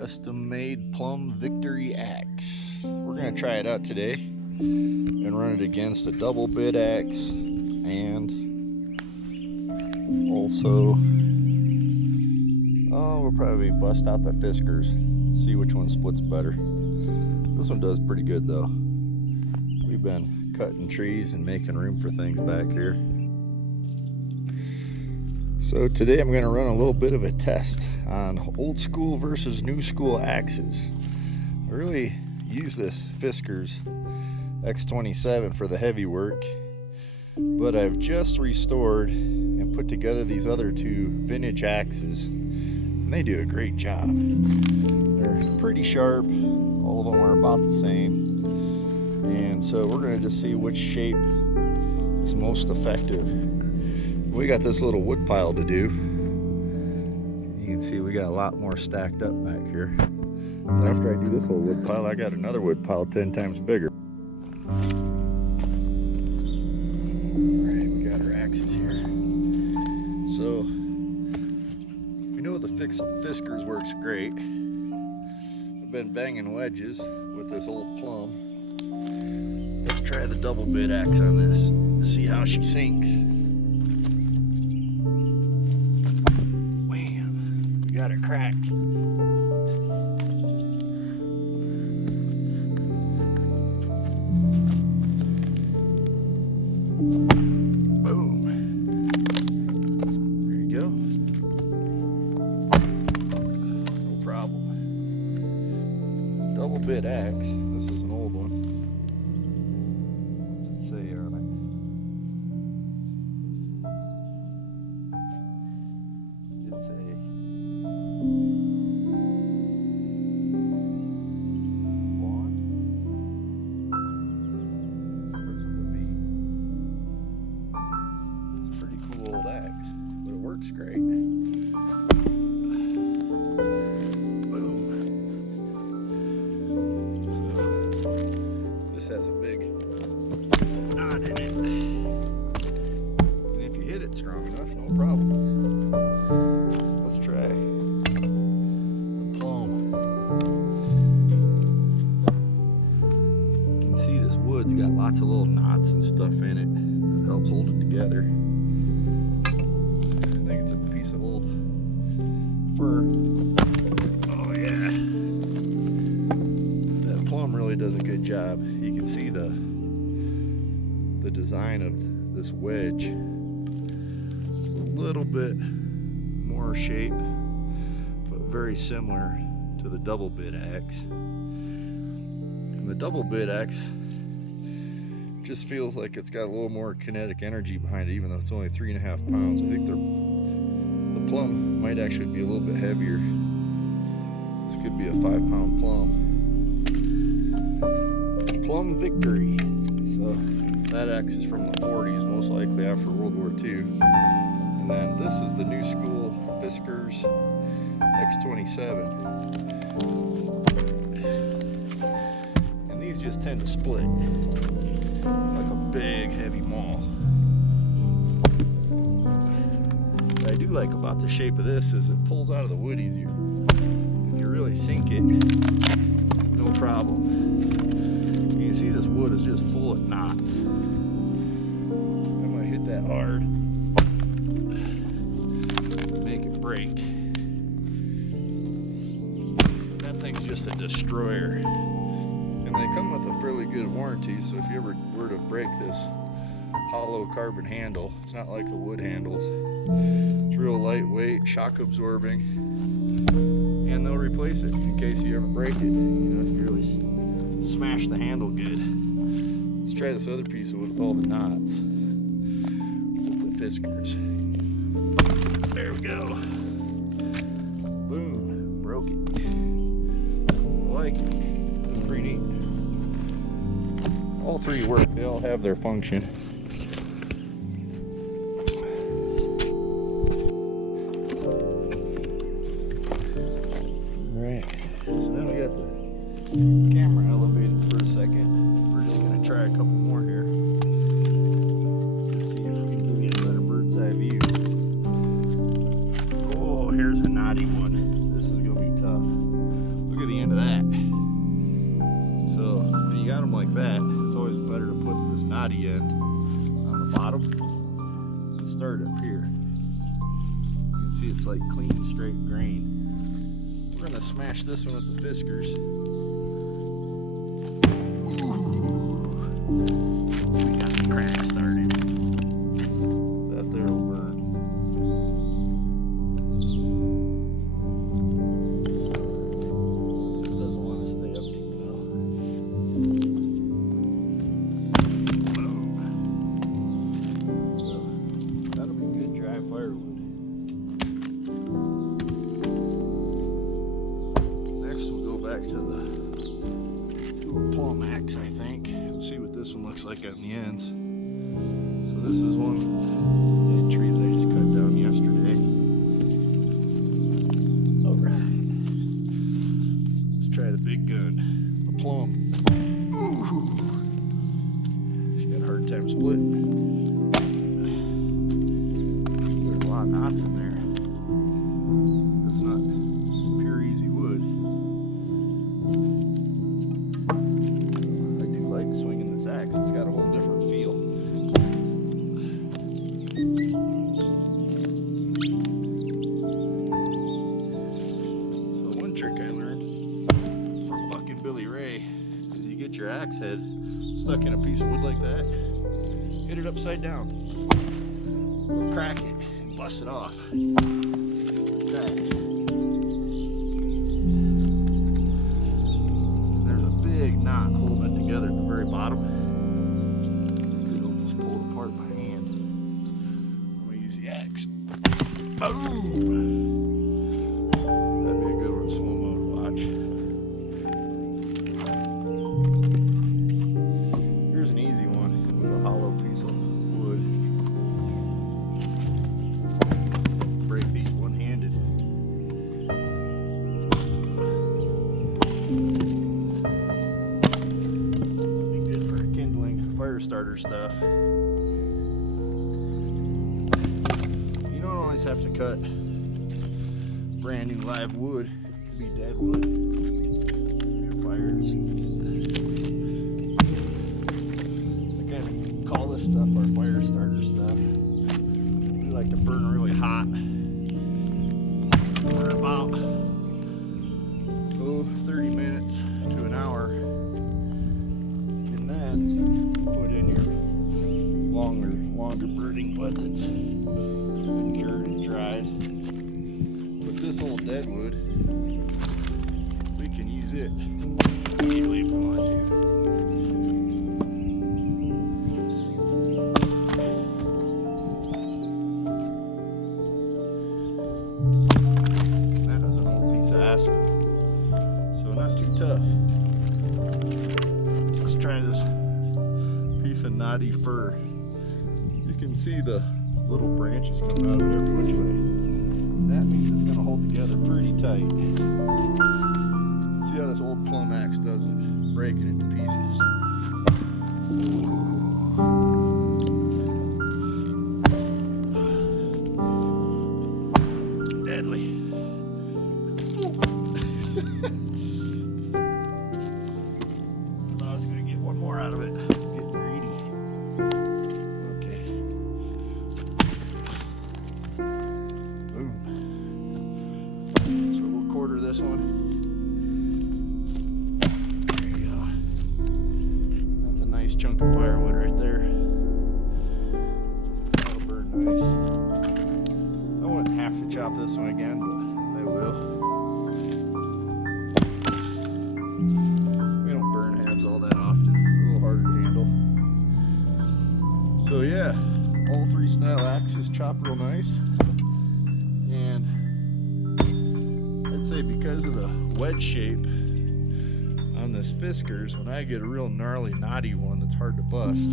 custom-made Plumb Victory Axe. We're going to try it out today and run it against a double bit axe and also we'll probably bust out the Fiskars, see which one splits better. This one does pretty good though. We've been cutting trees and making room for things back here. So today I'm going to run a little bit of a test on old school versus new school axes. I really use this Fiskars X27 for the heavy work, but I've just restored and put together these other two vintage axes, and they do a great job. They're pretty sharp, all of them are about the same, and so we're going to just see which shape is most effective. We got this little wood pile to do. You can see we got a lot more stacked up back here. So after I do this little wood pile, I got another wood pile 10 times bigger. Alright, we got our axes here. So, we know the Fiskars works great. I've been banging wedges with this old Plumb. Let's try the double bit axe on this, see how she sinks. Got it cracked. Boom. There you go. No problem. Double bit axe. This is an old one. What's it say on it? It's a Vaughan. It's a pretty cool old axe, but it works great. Boom. So this has a big knot in it, and if you hit it strong enough, no problem. Let's try the Plumb. You can see this wood's got lots of little knots and stuff in it that helps hold it together. I think it's a piece of old fir. Oh yeah. That Plumb really does a good job. You can see the design of this wedge. It's a little bit more shape, but very similar to the double bit axe. And the double bit axe just feels like it's got a little more kinetic energy behind it, even though it's only 3.5 pounds. I think the Plumb might actually be a little bit heavier. This could be a 5-pound Plumb. Plumb Victory. So that axe is from the 40s, most likely after World War II. And then this is the new school Fiskars X27. And these just tend to split like a big heavy maul. What I do like about the shape of this is it pulls out of the wood easier. If you really sink it, no problem. You can see this wood is just full of knots. I'm gonna hit that hard. Make it break. That thing's just a destroyer. And they come with a fairly good warranty, so if you ever were to break this hollow carbon handle, it's not like the wood handles. It's real lightweight, shock absorbing, and they'll replace it in case you ever break it. You know, if you really smash the handle good. Let's try this other piece of wood with all the knots with the Fiskars. There we go. Boom, broke it. I like it. It's pretty neat. All three work. They all have their function. Alright, so now we got the camera elevated for a second. We're just going to try a couple more here. Just see if we can give you a better bird's eye view. Oh, here's a knotty one. This is going to be tough. fat. It's always better to put this knotty end on the bottom and start up here. You can see it's like clean, straight grain. We're gonna smash this one with the Fiskars. We got the crack started. That there will burn. This doesn't want to stay up too well. Boom. So that'll be good dry firewood. Next we'll go back to the Plumb Axe, I think. We'll see what this one looks like on the ends. So this is one dead tree that I just cut down yesterday. Alright. Let's try the big gun. The Plumb. Ooh. She got a hard time splitting. There's a lot of knots in there. It's not pure easy wood. I do like swinging this axe. It's got a whole different feel. So one trick I learned from Buck and Billy Ray is you get your axe head stuck in a piece of wood like that, hit it upside down, crack it, and bust it off. Try it. There's a big knot holding it together at the very bottom. Could almost pull it apart by hand. I'm gonna use the axe. Boom! That'd be a good one, slow mo to watch. Here's an easy one with a hollow piece of wood. Break these one-handed. That'd be good for kindling fire starter stuff. You don't always have to cut brand new live wood. It could be dead wood. Your fires. I kind of call this stuff our fire starter stuff. We like to burn really hot for about 30 minutes to an hour, and then put in your longer burning butt that's been cured and dried. With this old dead wood, we can use it immediately if we want to. That was an old piece of aspen, so not too tough. Let's try this piece of knotty fir. You can see the little branches coming out of it every which way. That means it's going to hold together pretty tight. See how this old Plumb Axe does it, breaking it to pieces. Deadly. I was going to get one more out of it. Get greedy. Okay. Boom. So we'll quarter this one. There you go. That's a nice chunk of firewood right there. That'll burn nice. I wouldn't have to chop this one again, but I will. We don't burn halves all that often. A little harder to handle. So yeah, all three style axes chop real nice. And I'd say because of the wedge shape on this Fiskars, when I get a real gnarly knotty one that's hard to bust,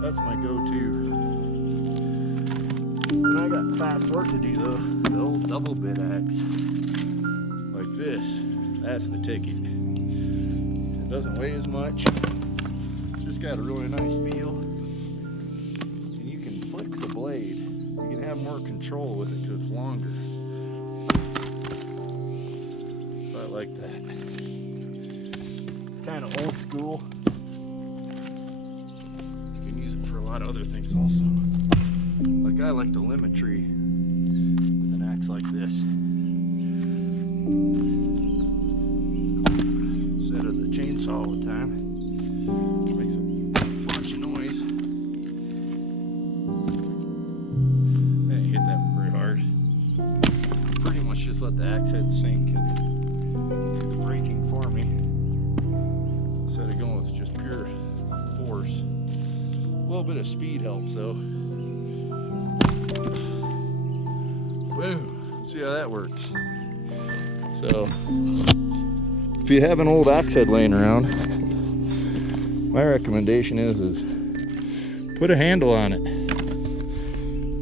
that's my go-to. When I got fast work to do though, the old double bit axe like this, that's the ticket. It doesn't weigh as much, just got a really nice feel, and you can flick the blade. You can have more control with it because it's longer. So I like that. Let's kind of old school. You can use it for a lot of other things also. Like I like to limb a tree with an axe like this instead of the chainsaw all the time, which makes a bunch of noise. I didn't hit that one very hard. Pretty much just let the axe head sink and do the braking for me instead of going with just pure force. A little bit of speed helps though. Boom. Let's see how that works. So, if you have an old axe head laying around, my recommendation is put a handle on it.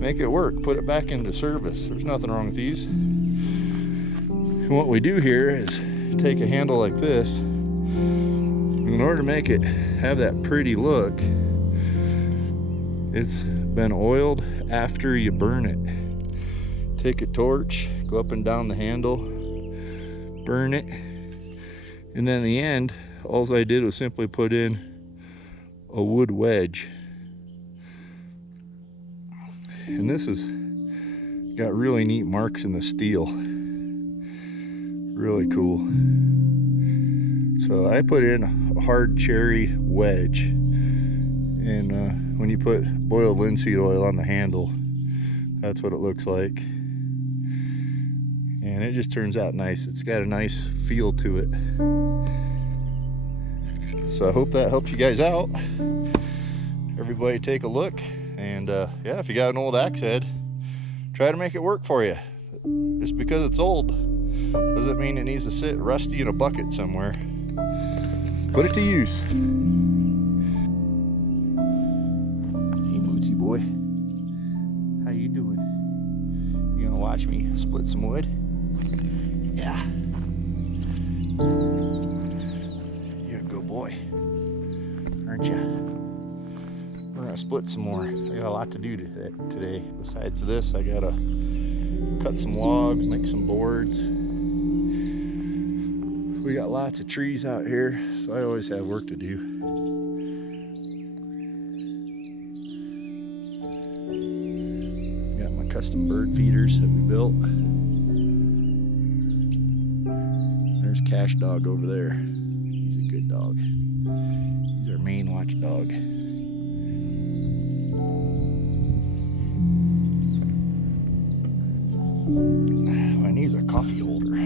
Make it work. Put it back into service. There's nothing wrong with these. And what we do here is take a handle like this. In order to make it have that pretty look, it's been oiled after you burn it. Take a torch, go up and down the handle, burn it, and then in the end, all I did was simply put in a wood wedge. And this has got really neat marks in the steel. Really cool. So I put in a hard cherry wedge, and when you put boiled linseed oil on the handle, that's what it looks like. And it just turns out nice. It's got a nice feel to it. So I hope that helps you guys out. Everybody take a look. And yeah, if you got an old axe head, try to make it work for you. Just because it's old doesn't mean it needs to sit rusty in a bucket somewhere. Put it to use. Hey Bootsy boy, how you doing? You gonna watch me split some wood? Yeah. You're a good boy, aren't you? We're gonna split some more. I got a lot to do today. Besides this, I gotta cut some logs, make some boards. We got lots of trees out here, so I always have work to do. Got my custom bird feeders that we built. There's Cash Dog over there. He's a good dog. He's our main watchdog. I need a coffee holder.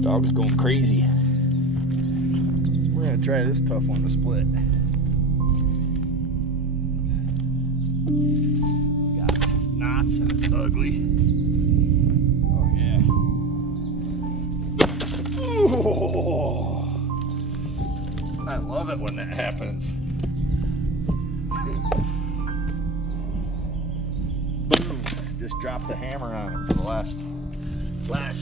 Dog's going crazy. We're gonna try this tough one to split. It's got knots and it's ugly. Oh yeah. Oh, I love it when that happens. Boom! Just dropped the hammer on it for the last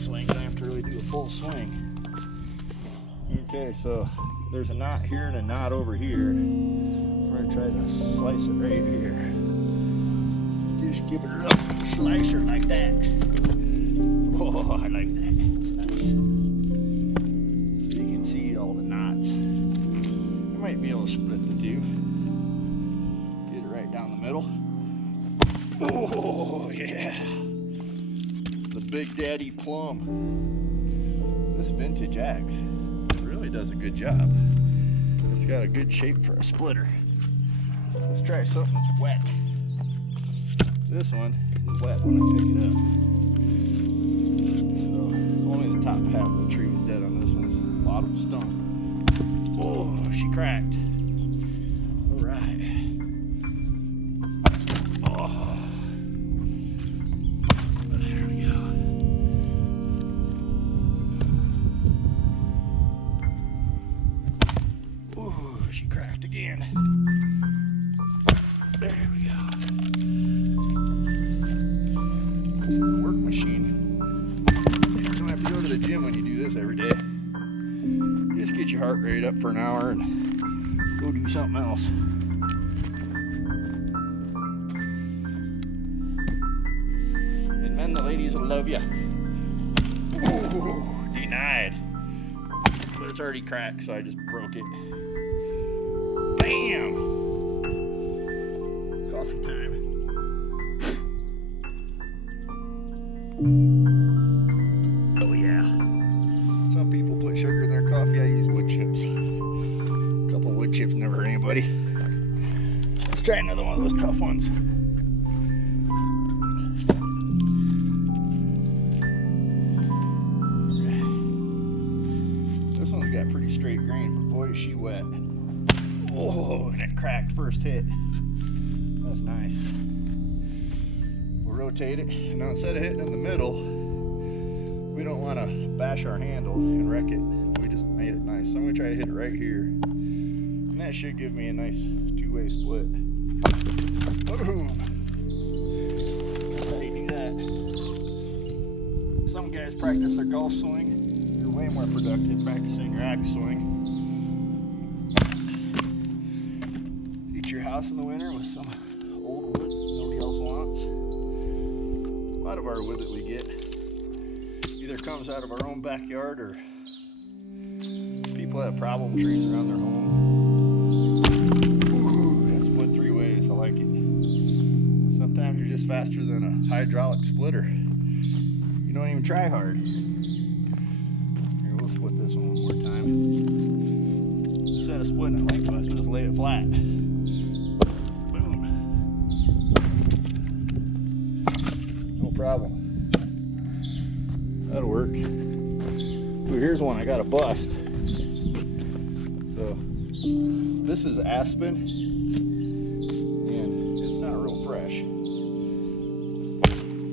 swing. I have to really do a full swing. Okay, so there's a knot here and a knot over here. We're gonna try to slice it right here. Just give it a little slicer like that. Oh, I like that. That's nice. So you can see all the knots. I might be able to split the two. Get it right down the middle. Oh yeah. Big Daddy Plumb. This vintage axe really does a good job. It's got a good shape for a splitter. Let's try something that's wet. This one is wet when I pick it up. So only the top half of the tree was dead on this one. This is the bottom stump. Oh, she cracked. All right. Oh, there we go. Oh, she cracked again. There we go. This is a work machine. You don't have to go to the gym when you do this every day. You just get your heart rate up for an hour and go do something else. And men, the ladies will love you. Ooh, denied. But it's already cracked, so I just broke it. Bam! Coffee time. Oh yeah. Some people put sugar in their coffee. I use wood chips. A couple wood chips never hurt anybody. Let's try another one of those tough ones. This one's got pretty straight grain, but boy is she wet. Oh, and it cracked first hit. That's nice. We'll rotate it. Now instead of hitting in the middle, we don't want to bash our handle and wreck it. We just made it nice. So I'm going to try to hit it right here. And that should give me a nice two-way split. Boom! That's how you do that. Some guys practice their golf swing. You're way more productive practicing your axe swing. Heat your house in the winter with some old wood nobody else wants. A lot of our wood that we get either comes out of our own backyard or people have problem trees around their home. Ooh, that split three ways. I like it. Sometimes you're just faster than a hydraulic splitter. You don't even try hard. Here, we'll split this one more time. Instead of splitting it lengthwise, we'll just lay it flat. Boom. No problem. That'll work. Ooh, here's one I got to bust. So this is aspen, and it's not real fresh.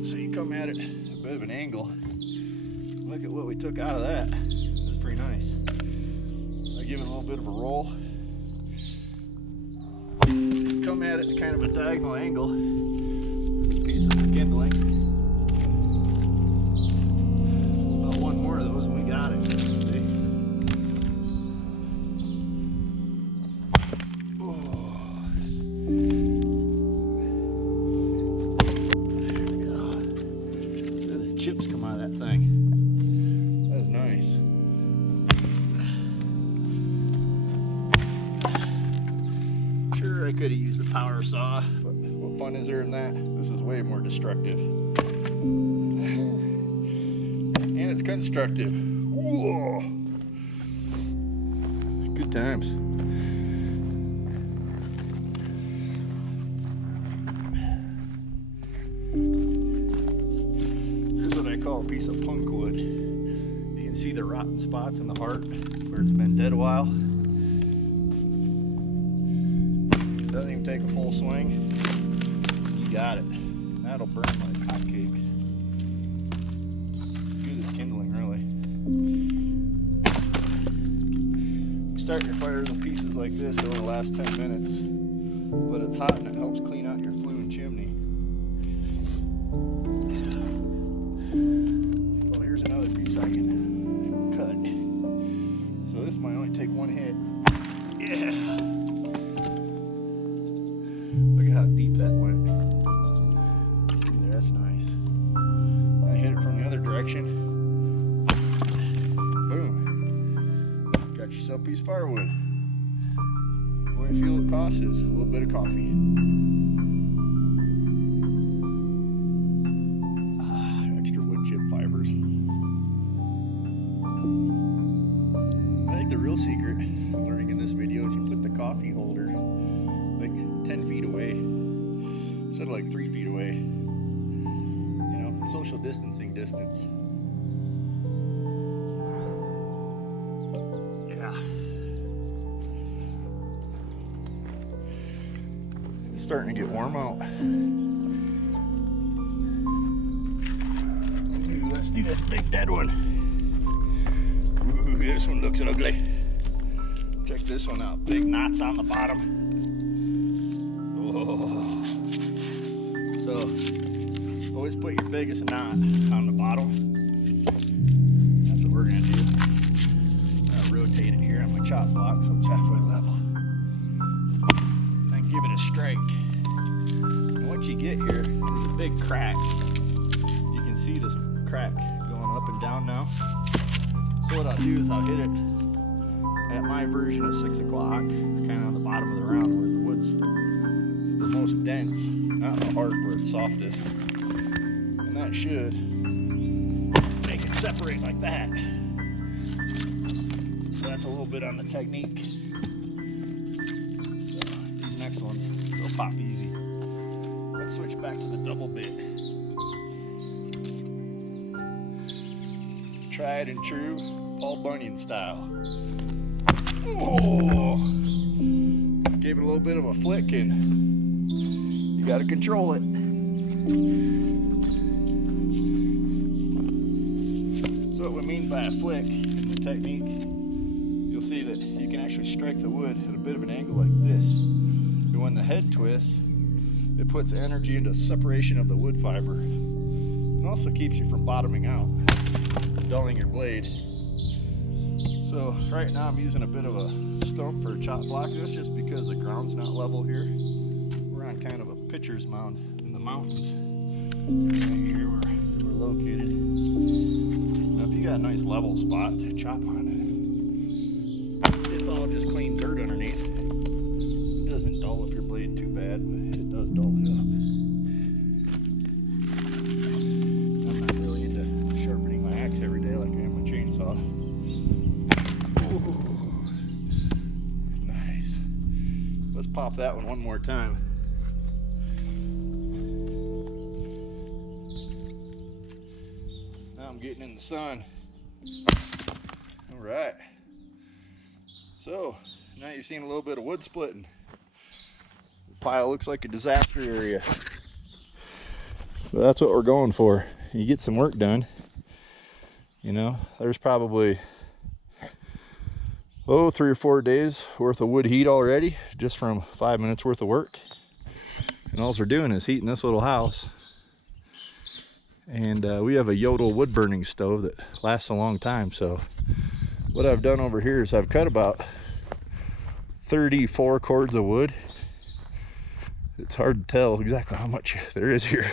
So you come at it a bit of an angle. Look at what we took out of that. That's pretty nice. I give it a little bit of a roll. Come at it kind of a diagonal angle. This piece of kindling. Chips come out of that thing. That is nice. Sure, I could have used a power saw, but what fun is there in that? This is way more destructive. And it's constructive. Whoa! Good times. A piece of punk wood. You can see the rotten spots in the heart where it's been dead a while. Doesn't even take a full swing. You got it. That'll burn like hotcakes. Good as kindling, really. You start your fires in pieces like this, it'll only last 10 minutes, but it's hot and it helps clean out your flue and chimney. I can cut. So this might only take one hit. Yeah. Look at how deep that went. That's nice. I hit it from the other direction. Boom. Got yourself a piece of firewood. What do you feel it costs is a little bit of coffee. Extra wood chip fibers. I think the real secret I'm learning in this video is you put the coffee holder like 10 feet away instead of like 3 feet away. You know, social distancing distance. Yeah. It's starting to get warm out. Ooh, let's do this big dead one. Ooh, this one looks ugly. Check this one out. Big knots on the bottom. Oh. So, always put your biggest knot on the bottom. That's what we're gonna do. I'm gonna rotate it here on my chop block so it's halfway level. And then give it a strike. And what you get here is a big crack. You can see this crack going up and down now. So what I'll do is I'll hit it at my version of 6 o'clock, kind of on the bottom of the round where the wood's the most dense, not the heart where it's softest. And that should make it separate like that. So that's a little bit on the technique. So these next ones, they'll pop easy. Let's switch back to the double bit. Tried and true, Paul Bunyan style. Oh, gave it a little bit of a flick and you got to control it. So what we mean by a flick in the technique, you'll see that you can actually strike the wood at a bit of an angle like this. And when the head twists, it puts energy into separation of the wood fiber. It also keeps you from bottoming out, dulling your blade. So right now I'm using a bit of a stump for a chop block. That's just because the ground's not level here. We're on kind of a pitcher's mound in the mountains. Right here where we're located. Now if you got a nice level spot to chop on it, it's all just clean dirt underneath. It doesn't dull up your blade too bad, but it does dull it up. I'm not really into sharpening my axe every day like I am my chainsaw. Ooh, nice. Let's pop that one more time. Now I'm getting in the sun. All right. So now you've seen a little bit of wood splitting. The pile looks like a disaster area. But that's what we're going for. You get some work done. You know, there's probably 3 or 4 days worth of wood heat already, just from 5 minutes worth of work. And all we're doing is heating this little house. And we have a Yodel wood burning stove that lasts a long time. So what I've done over here is I've cut about 34 cords of wood. It's hard to tell exactly how much there is here,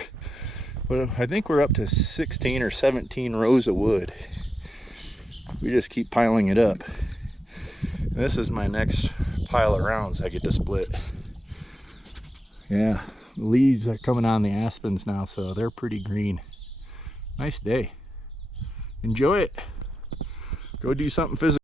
but I think we're up to 16 or 17 rows of wood. We just keep piling it up. This is my next pile of rounds I get to split. Yeah, the leaves are coming on the aspens now, so they're pretty green. Nice day. Enjoy it. Go do something physical.